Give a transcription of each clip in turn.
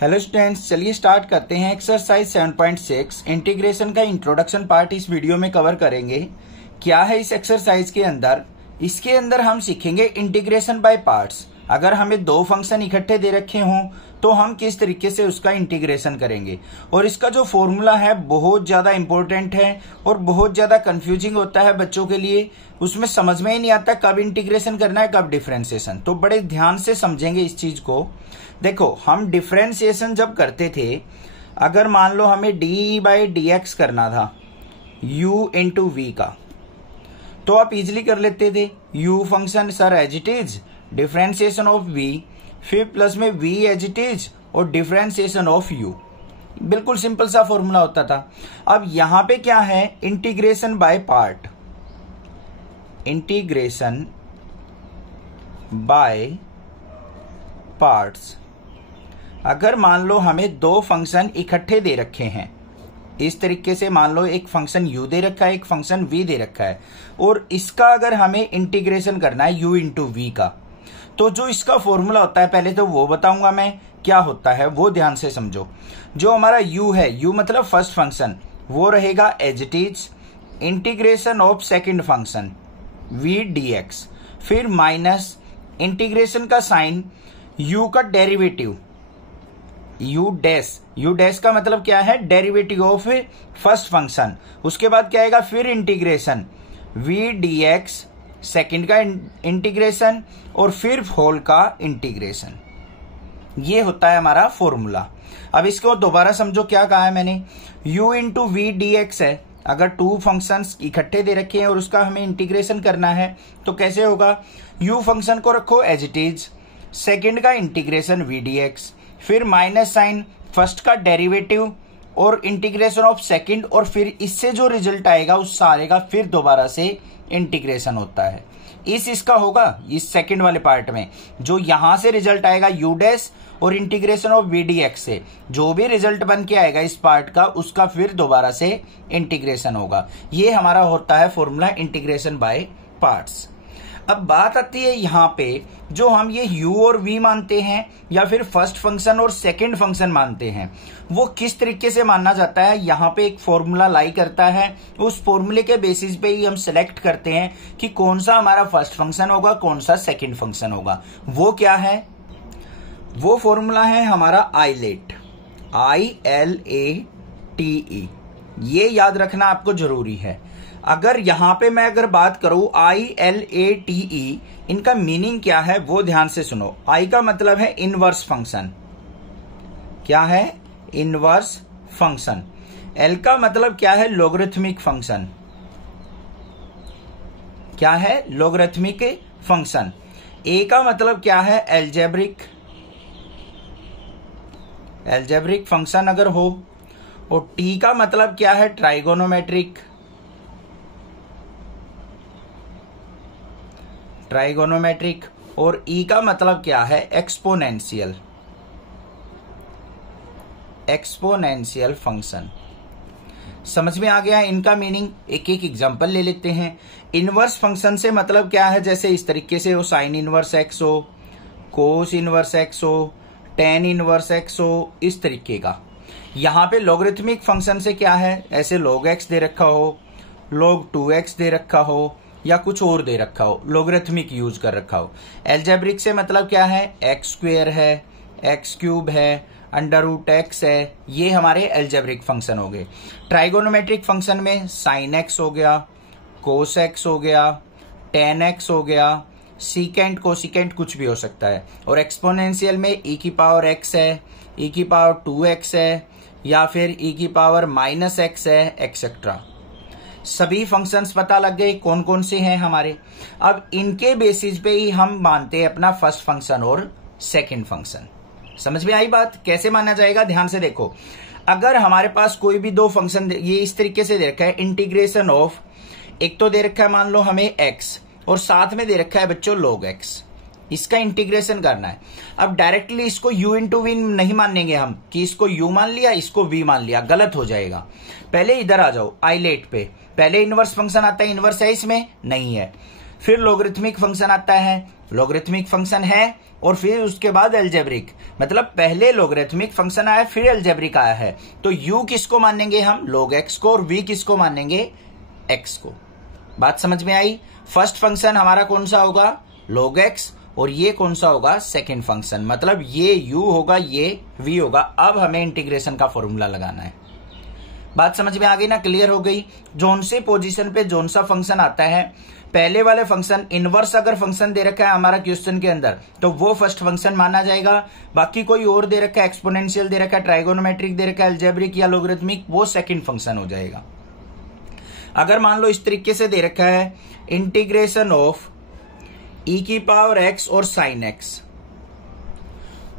Hello students, चलिए start करते हैं। एक्सरसाइज 7.6 इंटीग्रेशन का इंट्रोडक्शन पार्ट इस वीडियो में कवर करेंगे। क्या है इस एक्सरसाइज के अंदर? इसके अंदर हम सीखेंगे इंटीग्रेशन बाय पार्ट्स। अगर हमें दो फंक्शन इकट्ठे दे रखे हों तो हम किस तरीके से उसका इंटीग्रेशन करेंगे। और इसका जो फॉर्मूला है बहुत ज्यादा इंपॉर्टेंट है और बहुत ज्यादा कंफ्यूजिंग होता है बच्चों के लिए। उसमें समझ में ही नहीं आता कब इंटीग्रेशन करना है कब डिफरेंशिएशन। तो बड़े ध्यान से समझेंगे इस चीज को। देखो, हम डिफरेंशिएशन जब करते थे, अगर मान लो हमें dy/dx करना था u इंटू वी का, तो आप इजिली कर लेते थे। u function sir as it is, differentiation of v, फिर प्लस में v एज इट इज और डिफरेंशिएशन ऑफ u। बिल्कुल सिंपल सा फॉर्मूला होता था। अब यहां पे क्या है? Integration by part. Integration by parts. अगर मान लो हमें दो फंक्शन इकट्ठे दे रखे हैं, इस तरीके से मान लो एक फंक्शन u दे रखा है, एक फंक्शन v दे रखा है, और इसका अगर हमें इंटीग्रेशन करना है u इंटू वी का, तो जो इसका फॉर्मूला होता है पहले तो वो बताऊंगा मैं क्या होता है, वो ध्यान से समझो। जो हमारा u है, u मतलब फर्स्ट फंक्शन, वो रहेगा as it is integration of second function v dx, फिर माइनस इंटीग्रेशन का साइन u का डेरिवेटिव u डैश का मतलब क्या है? Derivative of first function. उसके बाद क्या आएगा? फिर इंटीग्रेशन v dx सेकंड का इंटीग्रेशन और फिर होल का इंटीग्रेशन। ये होता है हमारा फॉर्मूला। अब इसको दोबारा समझो, क्या कहा है मैंने? u into v d x है। अगर टू फंक्शंस इकट्ठे दे रखे हैं और उसका हमें इंटीग्रेशन करना है तो कैसे होगा? u फंक्शन को रखो एज इट इज, सेकंड का इंटीग्रेशन v dx, फिर माइनस साइन फर्स्ट का डेरिवेटिव और इंटीग्रेशन ऑफ सेकंड, और फिर इससे जो रिजल्ट आएगा उस सारे का फिर दोबारा से इंटीग्रेशन होता है। इसका होगा इस सेकंड वाले पार्ट में, जो यहां से रिजल्ट आएगा u डैश और इंटीग्रेशन ऑफ v dx से जो भी रिजल्ट बन के आएगा इस पार्ट का, उसका फिर दोबारा से इंटीग्रेशन होगा। ये हमारा होता है फॉर्मूला इंटीग्रेशन बाय पार्ट्स। अब बात आती है यहाँ पे, जो हम ये u और v मानते हैं या फिर फर्स्ट फंक्शन और सेकंड फंक्शन मानते हैं, वो किस तरीके से मानना जाता है। यहाँ पे एक फॉर्मूला लाई करता है, उस फॉर्मूले के बेसिस पे ही हम सेलेक्ट करते हैं कि कौन सा हमारा फर्स्ट फंक्शन होगा, कौन सा सेकंड फंक्शन होगा। वो क्या है? वो फॉर्मूला है हमारा ILATE, ILATE। ये याद रखना आपको जरूरी है। अगर यहां पे मैं अगर बात करूं ILATE, इनका मीनिंग क्या है वो ध्यान से सुनो। I का मतलब है इनवर्स फंक्शन। क्या है? Inverse function. L का मतलब क्या है? Logarithmic function. क्या है? Logarithmic function. A का मतलब क्या है? एल्जेब्रिक फंक्शन अगर हो। और T का मतलब क्या है? ट्राइगोनोमेट्रिक और E का मतलब क्या है? Exponential function. समझ में आ गया इनका मीनिंग? एक एक एग्जांपल ले लेते हैं। इनवर्स फंक्शन से मतलब क्या है? जैसे इस तरीके से हो, साइन इनवर्स एक्स हो, कोस इनवर्स एक्स हो, टेन इनवर्स एक्स हो, इस तरीके का। यहाँ पे लॉगरिथमिक फंक्शन से क्या है? ऐसे log x दे रखा हो, log 2x दे रखा हो, या कुछ और दे रखा हो, लॉगरिथमिक यूज कर रखा हो। एल्जेब्रिक से मतलब क्या है? x स्क्वायर है, x क्यूब है, √x है। ये हमारे एल्जेब्रिक फंक्शन हो गए। ट्राइगोनोमेट्रिक फंक्शन में sin x हो गया, cos x हो गया, tan x हो गया, सीकेंट कोसिकेंट कुछ भी हो सकता है। और एक्सपोनेंशियल में e की पावर x है, e की पावर 2x है, या फिर e की पावर -x है, एक्सेट्रा। सभी फंक्शंस पता लग गए कौन कौन से हैं हमारे। अब इनके बेसिस पे ही हम मानते हैं अपना फर्स्ट फंक्शन और सेकंड फंक्शन। समझ में आई बात? कैसे माना जाएगा? ध्यान से देखो। अगर हमारे पास कोई भी दो फंक्शन ये इस तरीके से दे रखा है, इंटीग्रेशन ऑफ, एक तो दे रखा है मान लो हमें x और साथ में दे रखा है बच्चों log x, इसका इंटीग्रेशन करना है। अब डायरेक्टली इसको u इंटू वी नहीं मानेंगे हम कि इसको u मान लिया इसको v मान लिया, गलत हो जाएगा। पहले इधर आ जाओ ILATE पे। पहले इनवर्स फंक्शन आता है, इनवर्स है इसमें नहीं है। फिर लॉगरिथमिक फंक्शन आता है, लॉगरिथमिक फंक्शन है और फिर उसके बाद अलजेब्रिक, मतलब पहले लॉगरिथमिक फंक्शन आया फिर अलजेब्रिक आया है। तो u किसको मानेंगे हम? log x को, और v किसको मानेंगे? x को। बात समझ में आई? फर्स्ट फंक्शन हमारा कौन सा होगा? log x, और ये कौन सा होगा? सेकेंड फंक्शन, मतलब ये u होगा, ये v होगा। अब हमें इंटीग्रेशन का फॉर्मूला लगाना है। बात समझ में आ गई ना? क्लियर हो गई? जोन से पोजीशन पे जोन सा फंक्शन आता है, पहले वाले फंक्शन इनवर्स अगर फंक्शन दे रखा है हमारा क्वेश्चन के अंदर तो वो फर्स्ट फंक्शन माना जाएगा। बाकी कोई और दे रखा है, एक्सपोनेंशियल दे रखा है, ट्राइगोनोमेट्रिक दे रखा है, अलजेब्रिक या लॉगरिथमिक, वो सेकंड फंक्शन हो जाएगा। अगर मान लो इस तरीके से दे रखा है इंटीग्रेशन ऑफ e की पावर x और साइन x,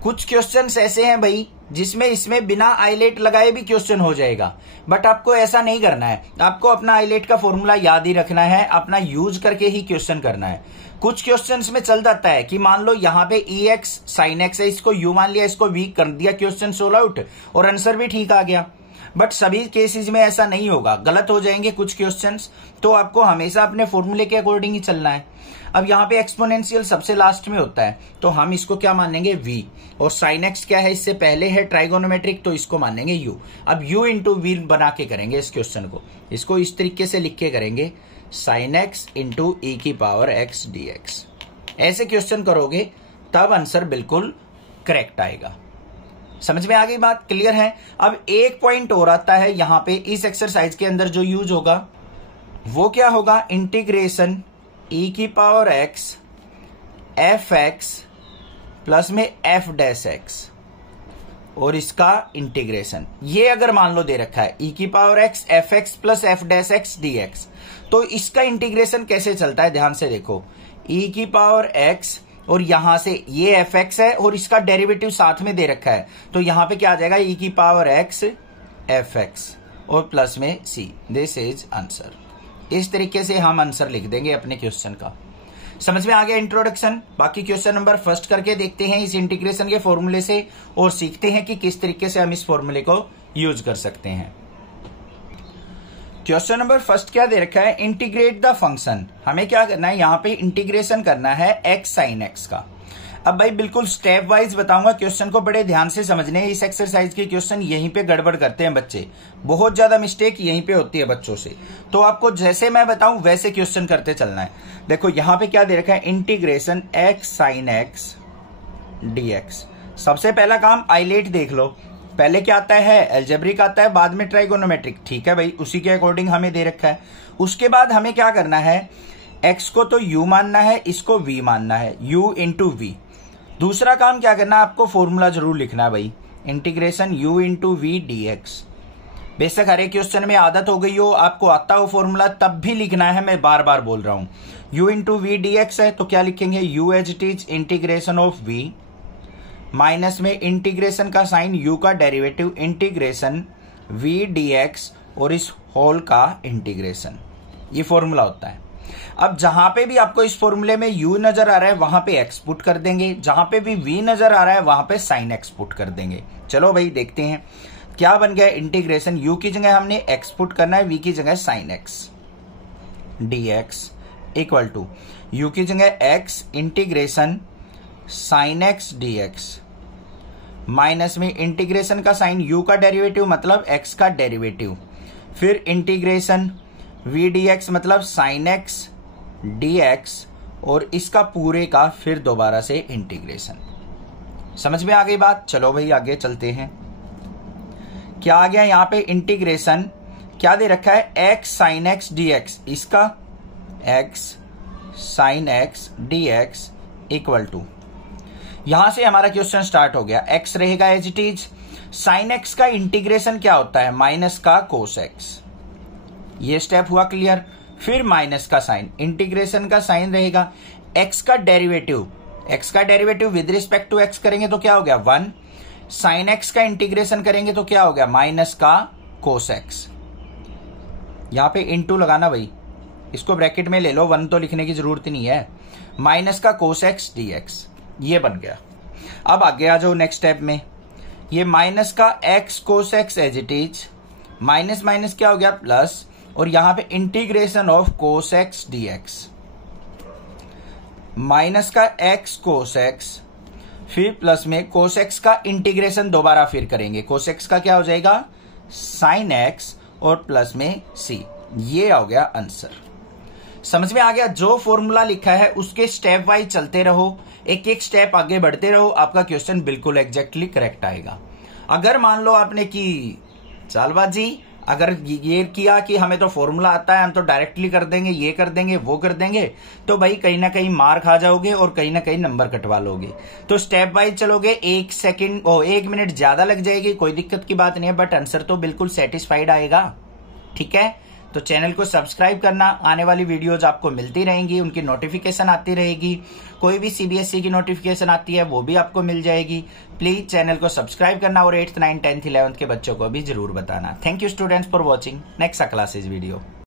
कुछ क्वेश्चंस ऐसे हैं भाई जिसमें इसमें बिना आइलेट लगाए भी क्वेश्चन हो जाएगा, बट आपको ऐसा नहीं करना है। आपको अपना आइलेट का फॉर्मूला याद ही रखना है, अपना यूज करके ही क्वेश्चन करना है। कुछ क्वेश्चंस में चल जाता है कि मान लो यहाँ पे ex sin x है, इसको u मान लिया, इसको v कर दिया, क्वेश्चन सोल्व आउट और आंसर भी ठीक आ गया। बट सभी केसेस में ऐसा नहीं होगा, गलत हो जाएंगे कुछ क्वेश्चंस, तो आपको हमेशा अपने फॉर्मूले के अकॉर्डिंग ही चलना है। अब यहाँ पे एक्सपोनेंशियल सबसे लास्ट में होता है तो हम इसको क्या मानेंगे? v, और sin x क्या है? इससे पहले है ट्राइगोनोमेट्रिक, तो इसको मानेंगे u। अब u इंटू v बना के करेंगे इस क्वेश्चन को, इसको इस तरीके से लिख के करेंगे sin x इंटू e की पावर x dx। ऐसे क्वेश्चन करोगे तब आंसर बिल्कुल करेक्ट आएगा। समझ में आ गई बात? क्लियर है? अब एक पॉइंट और आता है यहाँ पे इस एक्सरसाइज के अंदर जो यूज होगा वो क्या होगा? इंटीग्रेशन e की पावर x f(x) प्लस में f डैश x और इसका इंटीग्रेशन। ये अगर मान लो दे रखा है e की power x f(x) plus f dash x dx, तो इसका इंटीग्रेशन कैसे चलता है? ध्यान से देखो, e की पावर x और यहां से ये f(x) है और इसका डेरिवेटिव साथ में दे रखा है, तो यहां पे क्या आ जाएगा? e की पावर x f(x) और प्लस में c। This is answer. इस तरीके से हम आंसर लिख देंगे अपने क्वेश्चन का। समझ में आ गया इंट्रोडक्शन? बाकी क्वेश्चन नंबर फर्स्ट करके देखते हैं इस इंटीग्रेशन के फॉर्मूले से और सीखते हैं कि किस तरीके से हम इस फॉर्मूले को यूज कर सकते हैं। क्वेश्चन नंबर फर्स्ट क्या दे रखा है? Integrate the function. हमें क्या करना है? यहाँ पे इंटीग्रेशन करना है x sin x का। अब भाई बिल्कुल स्टेप वाइज बताऊंगा, क्वेश्चन को बड़े ध्यान से समझने। इस एक्सरसाइज के क्वेश्चन यहीं पे गड़बड़ करते हैं बच्चे, बहुत ज्यादा मिस्टेक यहीं पे होती है बच्चों से, तो आपको जैसे मैं बताऊं वैसे क्वेश्चन करते चलना है। देखो यहाँ पे क्या दे रखा है? Integration x sin x dx। सबसे पहला काम आइलेट देख लो, पहले क्या आता है? अलजेब्रिक आता है, बाद में ट्राइगोनोमेट्रिक। ठीक है भाई, उसी के अकॉर्डिंग हमें दे रखा है। उसके बाद हमें क्या करना है? x को तो u मानना है, इसको v मानना है, u इंटू v। दूसरा काम क्या करना है? आपको फॉर्मूला जरूर लिखना है भाई, integration u into v dx। बेशक हर एक क्वेश्चन में आदत हो गई हो, आपको आता हो फॉर्मूला, तब भी लिखना है, मैं बार बार बोल रहा हूं। u इंटू v dx है तो क्या लिखेंगे? u as it is integration of v minus में इंटीग्रेशन का साइन u का डेरिवेटिव इंटीग्रेशन v dx और इस होल का इंटीग्रेशन। ये फॉर्मूला होता है। अब जहां पे भी आपको इस फॉर्मूले में u नजर आ रहा है वहां पे x पुट कर देंगे, जहां पे भी v नजर आ रहा है वहां पे sin x पुट कर देंगे। चलो भाई देखते हैं क्या बन गया। इंटीग्रेशन u की जगह हमने x पुट करना है, v की जगह sin x dx equal to u की जगह x integration sin x dx minus में इंटीग्रेशन का साइन u का डेरिवेटिव मतलब x का डेरिवेटिव, फिर इंटीग्रेशन v dx मतलब sin x dx और इसका पूरे का फिर दोबारा से इंटीग्रेशन। समझ में आ गई बात? चलो भाई आगे चलते हैं। क्या आ गया यहाँ पे? इंटीग्रेशन क्या दे रखा है? x sin x dx, इसका x sin x dx equal to, यहां से हमारा क्वेश्चन स्टार्ट हो गया। x रहेगा as it is, sin x का इंटीग्रेशन क्या होता है? माइनस का cos x। ये स्टेप हुआ क्लियर। फिर माइनस का साइन, इंटीग्रेशन का साइन रहेगा, x का डेरिवेटिव, x का derivative with respect to x करेंगे तो क्या हो गया? 1। साइन x का इंटीग्रेशन करेंगे तो क्या हो गया? माइनस का cos x। यहां पे इनटू लगाना भाई, इसको ब्रैकेट में ले लो, 1 तो लिखने की जरूरत नहीं है। माइनस का cos x dx, ये बन गया। अब आगे आ जाओ नेक्स्ट स्टेप में। ये माइनस का x cos x as it is, minus minus क्या हो गया? प्लस, और यहां पे integration of cos x dx। Minus का x कोस x, फिर प्लस में कोस x का इंटीग्रेशन दोबारा फिर करेंगे। कोस x का क्या हो जाएगा साइन x और प्लस में c। ये हो गया आंसर। समझ में आ गया। जो फॉर्मूला लिखा है उसके स्टेप वाइज चलते रहो, एक एक स्टेप आगे बढ़ते रहो, आपका क्वेश्चन बिल्कुल एग्जैक्टली करेक्ट आएगा। अगर मान लो आपने की चालबाजी, अगर ये किया कि हमें तो फॉर्मूला आता है, हम तो डायरेक्टली कर देंगे, ये कर देंगे, वो कर देंगे, तो भाई कहीं ना कहीं मार खा जाओगे और कहीं ना कहीं नंबर कटवा लोगे। तो स्टेप वाइज चलोगे, 1 मिनट ज्यादा लग जाएगी, कोई दिक्कत की बात नहीं है, बट आंसर तो बिल्कुल सेटिस्फाइड आएगा। ठीक है, तो चैनल को सब्सक्राइब करना, आने वाली वीडियोज आपको मिलती रहेंगी, उनकी नोटिफिकेशन आती रहेगी। कोई भी सीबीएसई की नोटिफिकेशन आती है वो भी आपको मिल जाएगी। प्लीज चैनल को सब्सक्राइब करना और 8th 9th 10th 11th के बच्चों को भी जरूर बताना। Thank you students for watching next classes video.